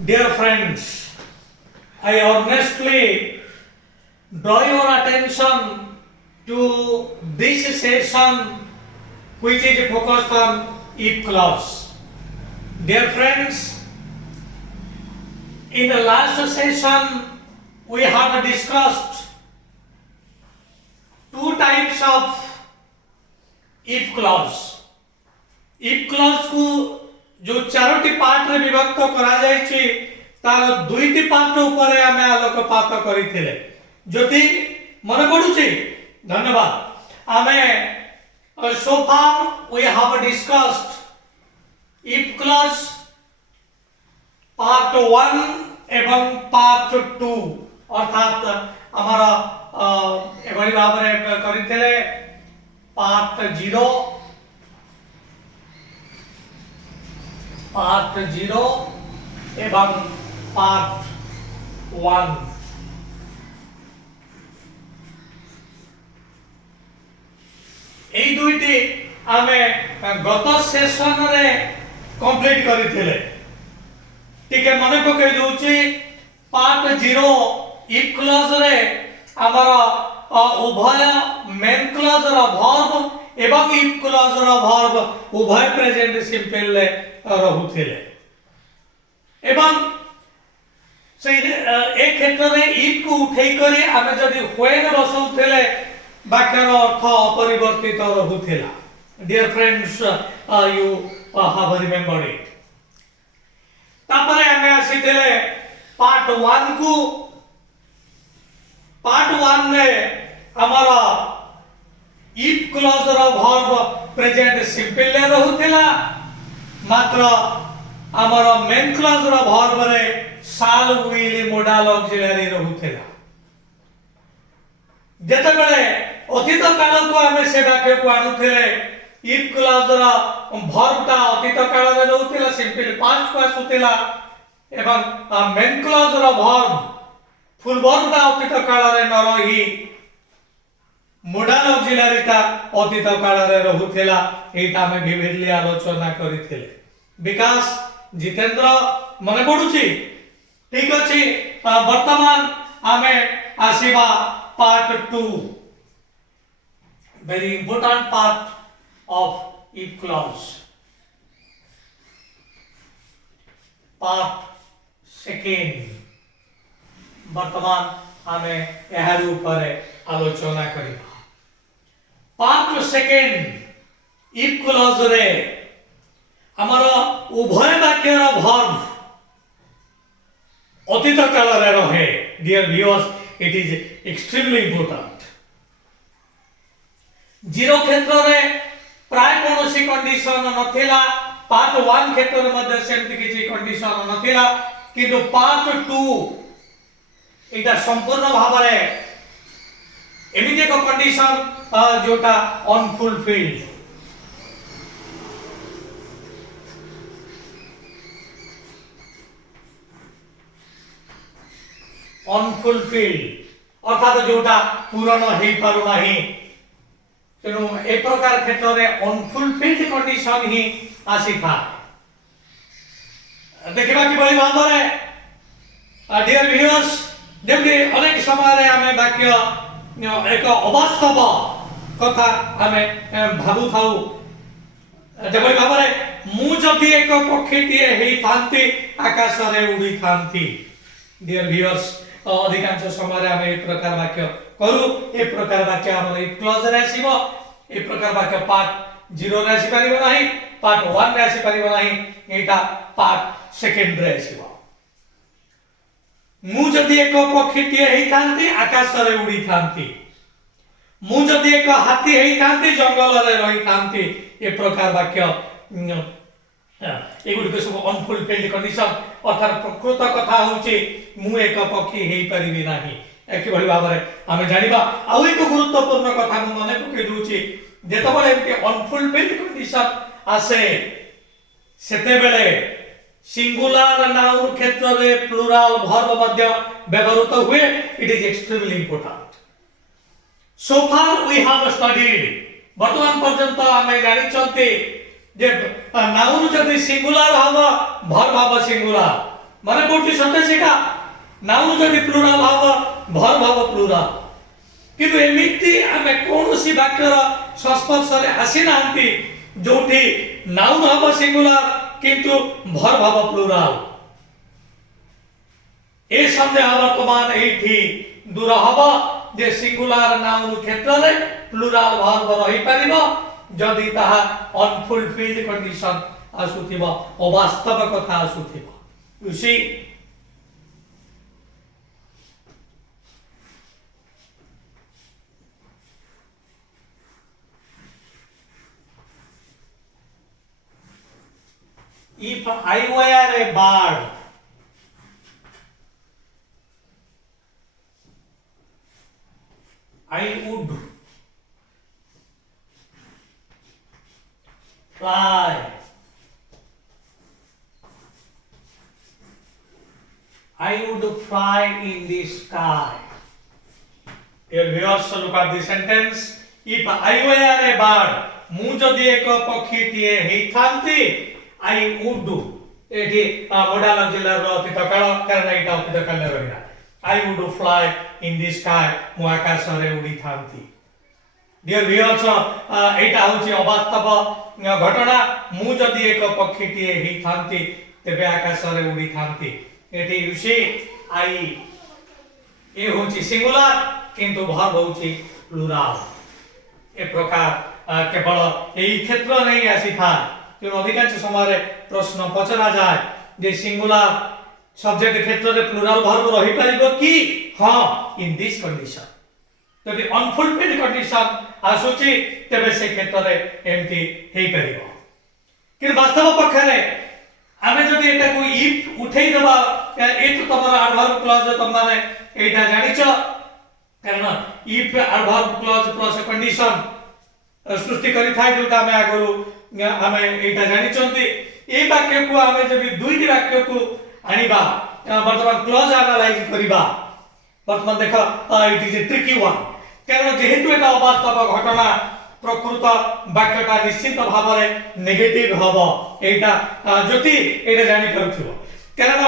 Dear friends, I honestly draw your attention to this session which is focused on if clause. Dear friends, in the last session we have discussed two types of if clause. if clause को जो Charoti part रे विभक्त करा जायछि तार दुईटी part ऊपर आमे आलोकपात करिथिले जति मन पडुछि धन्यवाद आमे so far we have discussed if clause part 1 एवं part 2 अर्थात हमारा एभली भाबरे करिथिले part 0 पार्ट 0 एवं पार्ट 1 एई दुईटी आमे गत सेशन रे कंप्लीट करिथिले टिके मने पके जोची पार्ट 0 इफ क्लॉज रे हमर उभय मेन क्लॉज रो वर्ब एवं इफ क्लॉज रो वर्ब उभय प्रेजेंट सिंपल ले रहुथिले एवं से एक क्षेत्र रे इफ को उठै करी आमे जदी व्हेन बसौथिले वाक्यर अर्थ अपरिवर्तित रहुथिला dear friends you have remembered it तापरे आमे आसीथिले पार्ट 1 को पार्ट 1 ने हमारा इफ क्लॉज रो वर्ब प्रेजेंट सिंपल ले रहुथिला मात्र आमर मेन क्लॉज रो वर्ब रे शाल विल मोडाल ऑक्सिलरी रहुथिला जते बेले अतीत काल को हमें से वाक्य को आनुथिले इफ क्लॉज रो वर्ब ता अतीत काल रे रहुथिला सिंपल पास्ट को आसुथिला एवं मेन क्लॉज रो वर्ब फुल वर्ब ता अतीत काल रे न रही मोडाल ऑक्सिलरी ता अतीत काल रे रहुथिला एटा में विभिन्न आलोचना करिथिले विकास जितेंद्र मने पडुछि ठीक अछि वर्तमान आमे आसीबा part 2 very important part of if clause part second वर्तमान आमे एहार ऊपर आलोचना करिबा पार्ट सेकेंड इफ क्लॉज रे हमारा उभय वाक्यर वर्ब अतीत काल रे रहे dear viewers it is extremely important zero क्षेत्र रे प्राय कोनोसी कंडीशन नथिला पार्ट 1 क्षेत्र रे मध्ये सेमति किछि कंडीशन नथिला किंतु पार्ट 2 एटा संपूर्ण भाबरे एमिति एक कंडीशन जोटा अनफुलफिल्ड अनफुलफिल्ड अर्थात जोटा पूर्ण हेई पारु नाही तेनु ए प्रकार क्षेत्र रे अनफुलफिल्ड कंडीशन ही आसी था देखिबा कि बळी भाबरे डियर व्यूअर्स जेमि अनेक समय रे हमें वाक्य एक अवास्तव कथा हमें भाबु थाउ जेबळी भाबरे मु जदि एक पक्षीटिए हेई थांती आकाश रे उड़ी थांती डियर व्यूअर्स अधिकांश समय हम एक प्रकार वाक्य करू एक प्रकार वाक्य हम इफ क्लॉज रे आसीबो एक प्रकार वाक्य पार्ट 0 रे आसी परिबो नाही पार्ट 1 रे आसी परिबो नाही एटा पार्ट सेकंड रे आसीबो मु जदि एक पक्षीटिए हेई थांती आकाश रे उड़ी थांती मु जदि एक हाथी हेई थांती जंगल रे रही थांती एक प्रकार वाक्य एगुडी सब अनफुलफिल्ड कंडीशन अर्थात प्रकृत कथा होची मु एक पक्षी हेई परिबी नाही एकी भली भाबरे हमें जानिबा आउ एक गुरुत्वपूर्ण कथा मु मने पके दुची जेतबेले एमके अनफुलफिल्ड कंडीशन आसे सेते बेले सिंगुलर नाउन क्षेत्र रे प्लुरल वर्ब मध्य व्यवहृत हुए it is extremely important so far we have studied वर्तमान पर्यंत हमें जानि चंती जे नाउन जदि सिंगुलर हबो वर्ब हबो सिंगुलर माने पड़ुछि सत्यशिखा नाउन जदि प्लुराल हबो भर्ब हबो प्लुराल किंतु एमिति आमे कोनोसी वाक्यर संस्पर्श रे आसी नांती जोठी नाउन हबो सिंगुलर किंतु भर्ब हबो प्लुराल ए संदेह वर्तमान एठी दूर हबो जे सिंगुलर नाउन क्षेत्र रे प्लुराल भर्ब रही परिबो जदि ताहा अनफुलफिल्ड कंडीशन आसुथिबो अवास्तव कथा आसुथिबो you see if I were a bird I would fly I would fly in the sky. Here we also look at the sentence. If I were a bird, मु जदि एक पक्षी टिए हेइथांती I would do. एठी modal जिल्ला रो अतीत काल कारण एटा अतीत काल रहिला. I would fly in the sky. मु आकाश रे उड़ी थांती. Dear viewers, एटा होची अवास्तव घटना मु जदि एक पक्षी टिए हेइथांती तेबे आकाश रे उड़ी थांती. एठी यू सी आई ए होची सिंगुलर किंतु वर्ब होची प्लुराल. ए प्रकार केवल एई क्षेत्र नहीं आसी था कि अधिकांश समय प्रश्न पचरा जाए जे सिंगुलर सब्जेक्ट क्षेत्र रे प्लुराल वर्ब रही परिबो कि हां इन दिस कंडीशन यदि अनफुलफिल्ड कंडीशन आसुची तेबे से क्षेत्र रे एमती हेई परिबो कि वास्तव पक्षरे आमे जदि एटा को इफ उठेई दबा ए तो तमरा एडवर्ब क्लॉज तमने एटा जानिचो कारण if adverb clause plus condition सृष्टि करि थाय जोटा आमे आगु आमे एटा जानिचंती ए वाक्य को आमे जदि दुईटी वाक्य को आनिबा वर्तमान क्लॉज एनालाइज करिबा वर्तमान देखो it is a tricky one कारण जेहेतु एटा अवास्तव घटना प्रकृत वाक्यटा निश्चित भाव में नेगेटिव हबो एटा जति एटा जानि परथिबो कारण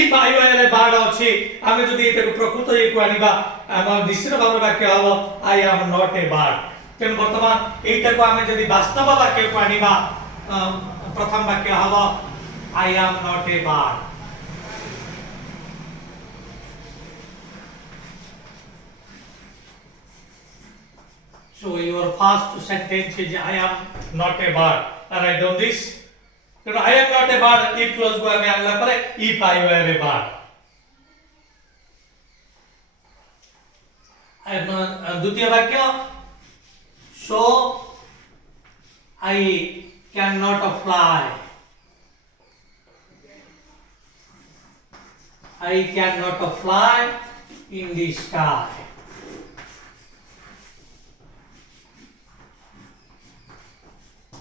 इफ आई वर बाड अछि आमे जदि एटा प्रकृत एक आनिबा हम निश्चित भाव वाक्य हबो आई एम नॉट ए बाड तेन वर्तमान एटा को आमे जदि वास्तव वाक्य को आनिबा प्रथम वाक्य हबो आई एम नॉट ए बाड. So your first sentence is I am not a bird. And I done this. So I am not a bird. If close go ame anla pare if I were a bird. I am द्वितीय वाक्य. So I cannot fly. I cannot fly in the sky.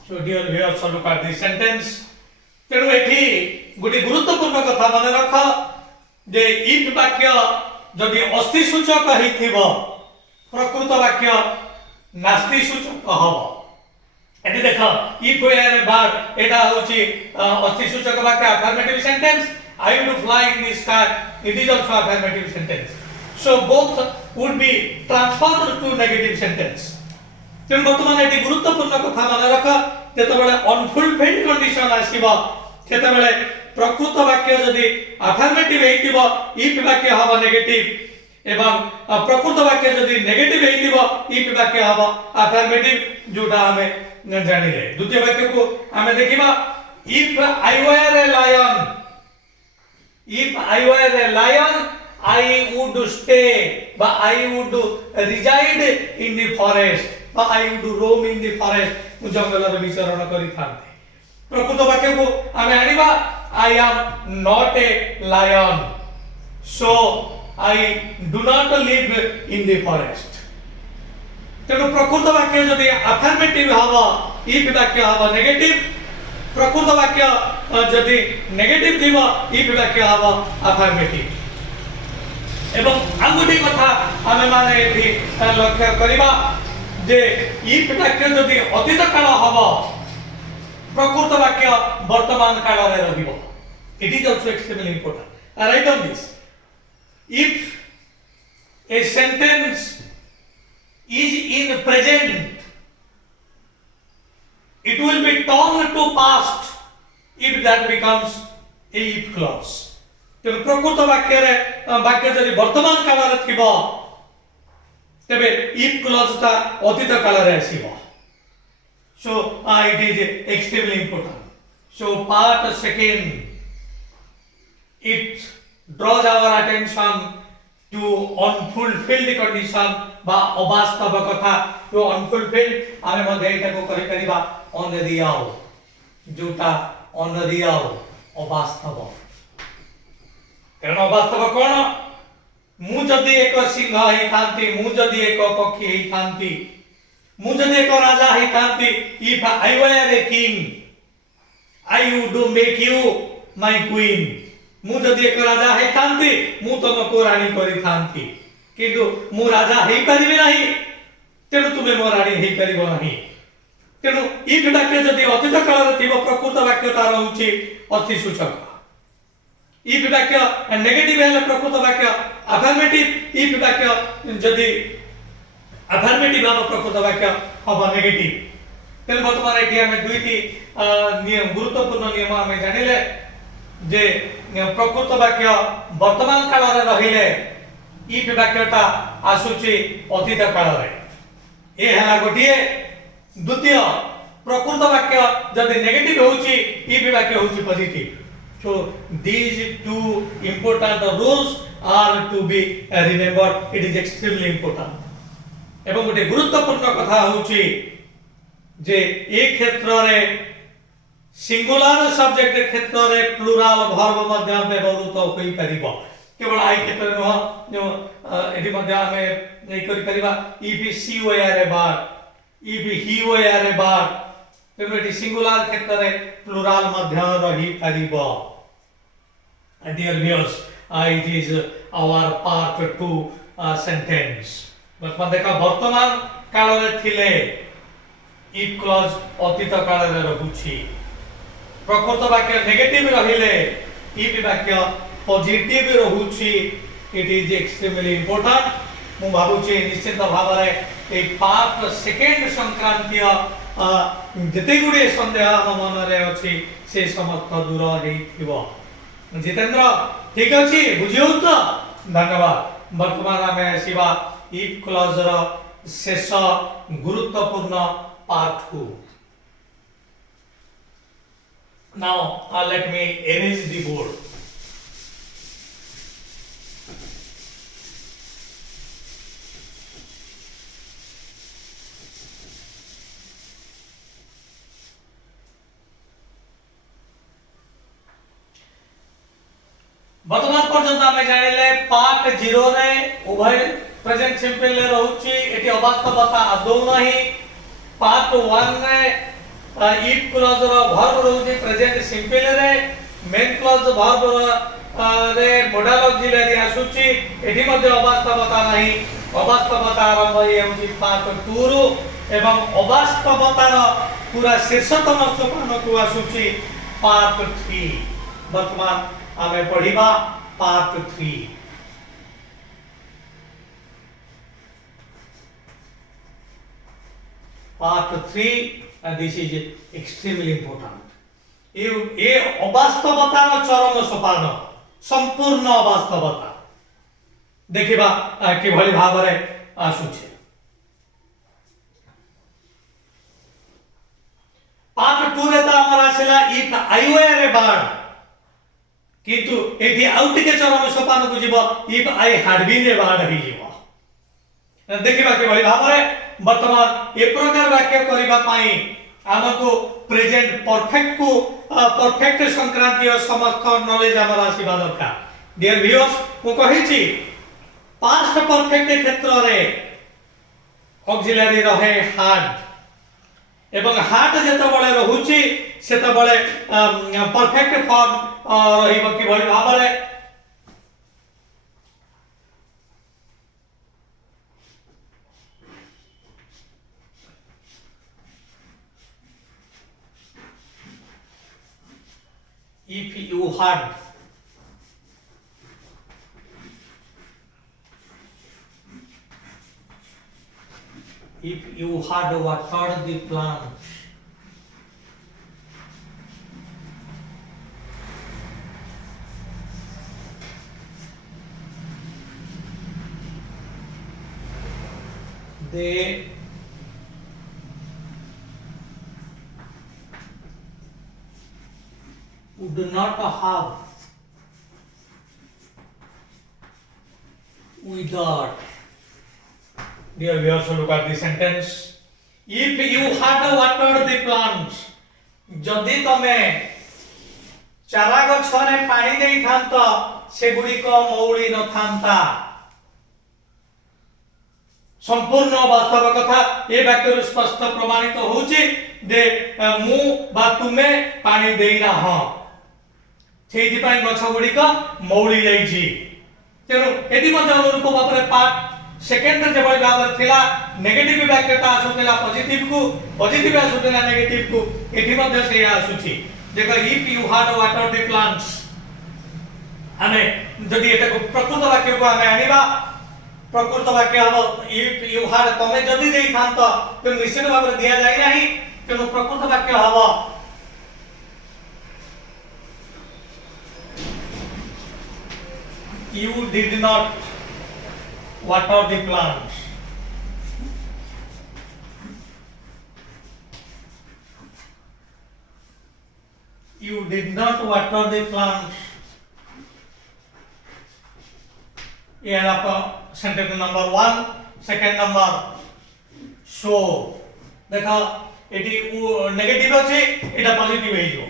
So dear viewers, look at this sentence. तेणु एठी गोटे गुरुत्वपूर्ण कथा मन रख जे if वाक्य जदि अस्ति सूचक हेथिबो प्रकृत वाक्य नास्ति सूचक हबो. एठी देखो इफ वेयर बार्ड एटा होची अस्ति सूचक वाक्य affirmative sentence. I would fly in the sky, it is also affirmative sentence. So both would be transformed to negative sentence. तेणु वर्तमान एटी गुरुत्वपूर्ण कथा मन रख जेतेबेले अनफुलफिल्ड कंडीशन आसीबो सेतेबेले प्रकृत वाक्य जदि अफर्मेटिव हेतिबो इफ वाक्य हबो नेगेटिव एवं प्रकृत वाक्य जदि नेगेटिव हेतिबो इफ वाक्य हबो अफर्मेटिव जोटा हमें जानिले. द्वितीय वाक्य को हमें देखिबा if I were a lion if I were a lion I would stay but I would reside in the forest but I would roam in the forest मु जंगल रे विचरण करि थांते. प्रकृत वाक्य को हमें आनिबा I am not a lion so I do not live in the forest. तेणु प्रकृत वाक्य जदि अफर्मेटिव हबो इफ वाक्य हबो नेगेटिव प्रकृत वाक्य जदि नेगेटिव थिबो इफ वाक्य हबो अफर्मेटिव. एवं आगुटी कथा हमें माने एठी लक्ष्य करिबा जे इफ वाक्य जदि अतीत काल हबो प्रकृत वाक्य वर्तमान काल रे रहिबो It is also extremely important. I write down this. If a sentence is in present, it will be turned to past if that becomes a if clause. तेरे प्रकृत वाक्य रे वाक्य जदि वर्तमान काल रे थिबो तेबे if clause ता अतीत काल रे आसीबो. So it is extremely important. So part second, it draws our attention to unfulfilled condition বা অবাস্তব কথা. to unfulfilled ଆମେ ମଧ୍ୟ ଏଟାକୁ କରିପାରିବା unreal, ଯୋଉଟା unreal ଅବାସ୍ତବ. କାରଣ ଅବାସ୍ତବ କ'ଣ? ମୁଁ ଯଦି ଏକ ସିଂହ ହେଇଥାନ୍ତି, ମୁଁ ଯଦି ଏକ ପକ୍ଷୀ ହେଇଥାନ୍ତି, ମୁଁ ଯଦି ଏକ ରାଜା ହେଇଥାନ୍ତି, if I were a king, I would make you my queen. ମୁଁ ଯଦି ଏକ ରାଜା ହେଇଥାନ୍ତି, ମୁଁ ତମକୁ ରାଣୀ କରିଥାନ୍ତି, କିନ୍ତୁ ମୁଁ ରାଜା ହେଇପାରିବି ନାହିଁ, ତେଣୁ ତୁମେ ମୋ ରାଣୀ ହେଇପାରିବ ନାହିଁ. ତେଣୁ if ବାକ୍ୟ ଯଦି ଅତୀତ କାଳରେ ଥିବ, ପ୍ରକୃତ ବାକ୍ୟ ତାର ହେଉଛି ଅତିସୂଚକ. if ବାକ୍ୟ ନେଗେଟିଭ ହେଲେ ପ୍ରକୃତ ବାକ୍ୟ ଆଫର୍ମେଟିଭ. if ବାକ୍ୟ ଯଦି ଆଫର୍ମେଟିଭ ହେବ, ପ୍ରକୃତ ବାକ୍ୟ ହେବ ନେଗେଟିଭ. ତେଣୁ ବର୍ତ୍ତମାନ ଏଠି ଆମେ ଦୁଇଟି ଗୁରୁତ୍ୱପୂର୍ଣ୍ଣ ନିୟମ ଆମେ ଜାଣିଲେ ଯେ ପ୍ରକୃତ ବାକ୍ୟ ବର୍ତ୍ତମାନ କାଳରେ ରହିଲେ if ବାକ୍ୟଟା ଆସୁଛି ଅତୀତ କାଳରେ. ଏ ହେଲା ଗୋଟିଏ. ଦ୍ୱିତୀୟ, ପ୍ରକୃତ ବାକ୍ୟ ଯଦି ନେଗେଟିଭ ହେଉଛି, if ବାକ୍ୟ ହେଉଛି positive. So these two important rules are to be remembered. It is extremely important. এবং গোটে গুরুত্বপূর্ণ কথা হচ্ছে যে এই ক্ষেত্রে সিঙ্গুলার সবজেক্ট ক্ষেত্রে প্লুরাল ভার্ব মধ্যে ব্যবহৃত হই পারিব. কেবল আই ক্ষেত্রে নহ, এটি মধ্যে আমি এই করি পারিবা if she were a bird, if he were a bird. তেমন এটি সিঙ্গুলার ক্ষেত্রে প্লুরাল মধ্যে রহি পারিব. Dear viewers, it is our part 2 sentence. ବର୍ତ୍ତମାନ ଦେଖ, ବର୍ତ୍ତମାନ କାଳରେ ଥିଲେ if clause ଅତୀତ କାଳରେ ରହୁଛି. ପ୍ରକୃତ ବାକ୍ୟ ନେଗେଟିଭ ରହିଲେ if ବାକ୍ୟ ପଜିଟିଭ ରହୁଛି. it is extremely important. ମୁଁ ଭାବୁଛି ନିଶ୍ଚିତ ଭାବରେ এই ପାର୍ଟ ସେକେଣ୍ଡ ସଂକ୍ରାନ୍ତୀୟ ଯେତେ ଗୁଡ଼ିଏ ସନ୍ଦେହ ଆମ ମନରେ ଅଛି ସେ ସମସ୍ତ ଦୂର ହେଇଥିବ. ଜିତେନ୍ଦ୍ର, ଠିକ ଅଛି, ବୁଝିହଉ ତ? ଧନ୍ୟବାଦ. ବର୍ତ୍ତମାନ ଆମେ ଆସିବା if clause ର ଶେଷ ଗୁରୁତ୍ୱପୂର୍ଣ୍ଣ part କୁ. Now let me erase the board. वर्तमान पर्यंत आमे जानिले पार्ट 0 रे उभय प्रेजेंट सिंपल रे रहउची, एटी अवास्तवता आदौ नाही. पार्ट 1 रे if क्लॉज रो वर्ब रहउची प्रेजेंट सिंपल रे, मेन क्लॉज वर्ब रे मॉडल ऑक्सिलरी आसुची, एटी मध्ये अवास्तवता नाही. अवास्तवता आरंभ हेउची पार्ट 2 रो एवं अवास्तवतार पूरा शेषतम सोपान को आसुची पार्ट 3. वर्तमान आमे पढ़िबा part 3. Part 3 and this is extremely important. ये अवास्तवतार चरम सोपान, संपूर्ण अवास्तवता देखिबा किभଳି भाबरे आसुचे. पार्ट 2 रे त हमर आसिला if I were a bird, किंतु एठी आउटिके चरम सोपान को जीव if I had been a bird ही जीव. देखिबा किभଳି भाबरे वर्तमान ए प्रकार वाक्य करिबा पई हमको प्रेजेंट परफेक्ट को परफेक्ट संक्रांतीय समस्त नॉलेज हमर आसीबा दरकार. डियर व्यूअर्स, मु कहिछि पास्ट परफेक्ट क्षेत्र रे ऑक्सिलरी रहे had, एवं had जेते बळे रहुछि सेते बळे परफेक्ट फॉर्म रहिबो किभଳି भाबरे. If you had, if you had watered the plant, they would not have withered. Dear viewers, look at the sentence. If you had watered the plants, जदि तमे चारा गछरे पानी देई थांत सेगुड़िक मौली न थांता। संपूर्ण वास्तव कथा ए वाक्य स्पष्ट प्रमाणित होउची जे मु बा तुमे पानी देइना ह सेहि पई गछ गुड़िक मौली जाईची। तेनु एति मध्ये अनुरूप भाबरे पार्ट सेकेंड जे भली भाबरे थिला नेगेटिव वाक्यता आसुतिला पॉजिटिव आसुतिला नेगेटिव को एति मध्ये से आसुची। देखो if you had water the plants, हमें जदि एटा को प्रकृत वाक्य को हमें आनिबा, प्रकृत वाक्य हम इफ यू हैड तमे जदि देई थांत तो निश्चित भाबरे दिया जाय नाही। तेनु प्रकृत वाक्य हम you did not water the plants. You did not water the plants. ये है आपका sentence number 1। Second number so देखो एटी नेगेटिव अछि एटा पॉजिटिव हे जो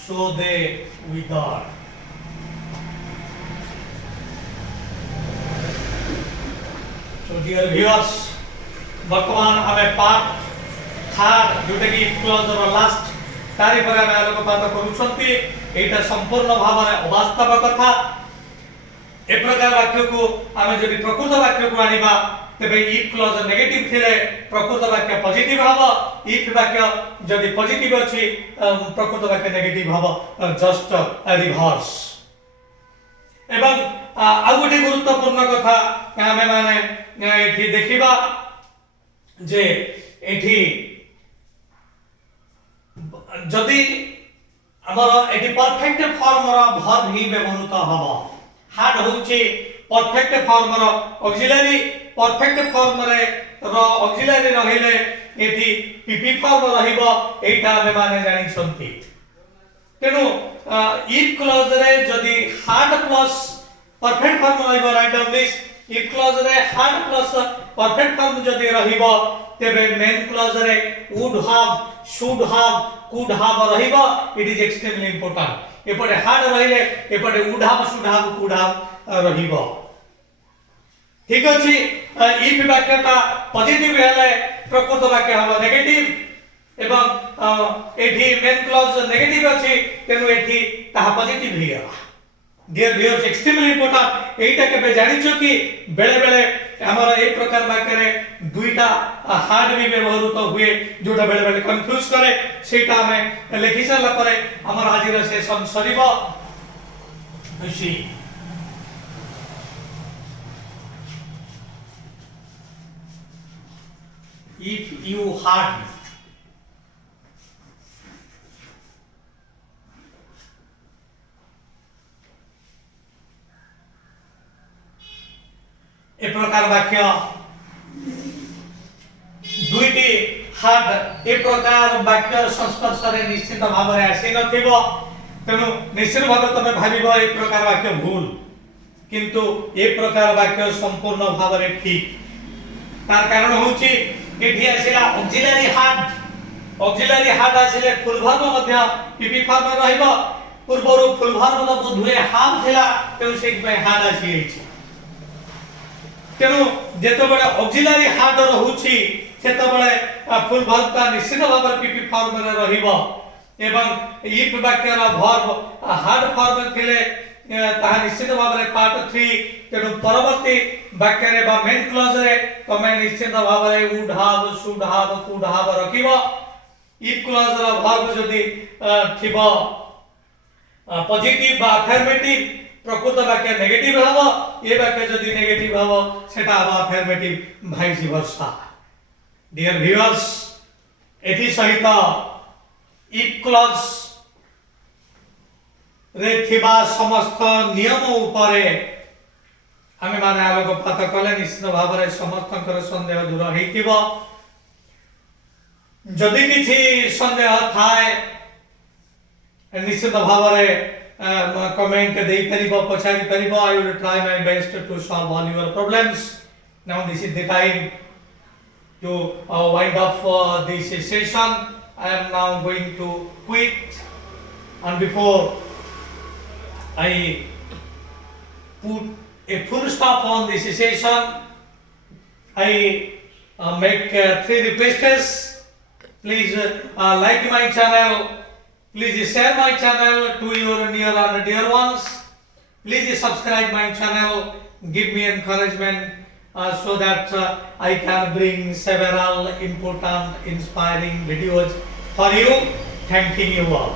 सो दे withered। So dear viewers, वर्तमान हमें पार्ट थर्ड जोटा कि क्लोज और लास्ट तारि पर हमें आलोकपात करूछंती। एटा संपूर्ण भाव में अवास्तव कथा। ए प्रकार वाक्य को हमें जदि प्रकृत वाक्य को आनिबा तबे इफ क्लोज नेगेटिव थिले प्रकृत वाक्य पॉजिटिव हबो, इफ वाक्य जदि पॉजिटिव अछि प्रकृत वाक्य नेगेटिव हबो, जस्ट रिवर्स। एवं आ गोटे गुरुत्वपूर्ण कथा आमे माने एठी देखिबा जे एठी जदि हमर एठी परफेक्ट फॉर्म रो वर्ब ही व्यवहृत हबो। हाड होची परफेक्ट फॉर्म रो ऑक्सिलरी, परफेक्ट फॉर्म रे रो ऑक्सिलरी रहिले एठी पीपी फॉर्म रहिबो, एटा हमें माने जानि छंती। तेनु इफ क्लॉज रे जदि हाड प्लस परफेक्ट फॉर्म रहिबो, write down this. If clause रे हाड प्लस परफेक्ट फॉर्म जदि रहिबो तेबे मेन क्लॉज रे would have, should have, could have रहिबो। It is extremely important. एपटे हाड रहिले एपटे would have, should have, could have रहिबो। ठीक अछि। इफ वाक्यता पॉजिटिव हेले प्रकृत वाक्य हबो नेगेटिव एवं एठी मेन क्लॉज नेगेटिव अछि तेनु एठी ताहा पॉजिटिव हिया। Dear viewers, extremely important. एटा केबे जानिछो कि बेले बेले हमर एक प्रकार वाक्य रे दुईटा हार्ड भी व्यवहृत हुए जोटा बेले बेले कंफ्यूज करे। सेटा हमें लिखि साला परे हमर हाजिर सेशन सरीबो। खुशी if you had ए प्रकार वाक्य दुईटी हार्ड ए प्रकार वाक्य संस्पर्श रे निश्चित भाव रे आसी नथिबो। तेनु निश्चित भाव तमे भाबिबो ए प्रकार वाक्य भूल, किंतु ए प्रकार वाक्य संपूर्ण भाव रे ठीक। तार कारण होची एठी आसीला ऑक्सिलरी हार्ड। ऑक्सिलरी हार्ड आसीले फुल वर्ब मध्य पीपी फॉर्म रहइबो। पूर्वरु फुल वर्ब द बुधुए हार्ड थिला, तेनु सेक पे हार्ड आसी हेछि। तेनु जेतो बळे ऑक्सिलरी हार्ड रहउछि सेतो बळे फुल वर्ब ता निश्चित भाव रे पीपी फॉर्म रे रहिबो। एवं इफ वाक्य रा वर्ब हार्ड फॉर्म थिले ताहा निश्चित भाव रे पार्ट 3। तेनु परवर्ती वाक्य रे बा मेन क्लॉज रे तमे निश्चित भाव रे would have, should have, could have रखिबो। if clause ର verb ଯଦି ଥିବ पॉजिटिव बा अफर्मेटिव प्रकृत वाक्य नेगेटिव हबो ए वाक्य जदि नेगेटिव हबो सेटा हबो affirmative vice versa dear viewers एथि सहित इफ क्लॉज रे थिबा समस्त नियम उपरे आमे माने आलोकपात कले निश्चित भाव रे समस्तकर संदेह दूर हेतिबो जदि किछि संदेह थाए निश्चित भाव में कमेंट दे परिबो पछारी परिबो I will try my best to solve all your problems now this is the time to wind up this session. I am now going to quit, and before I put a full stop on this session, I make 3 requests. Please like my channel. Please share my channel to your near and dear ones. Please subscribe my channel. Give me encouragement so that I can bring several important, inspiring videos for you. Thanking you all.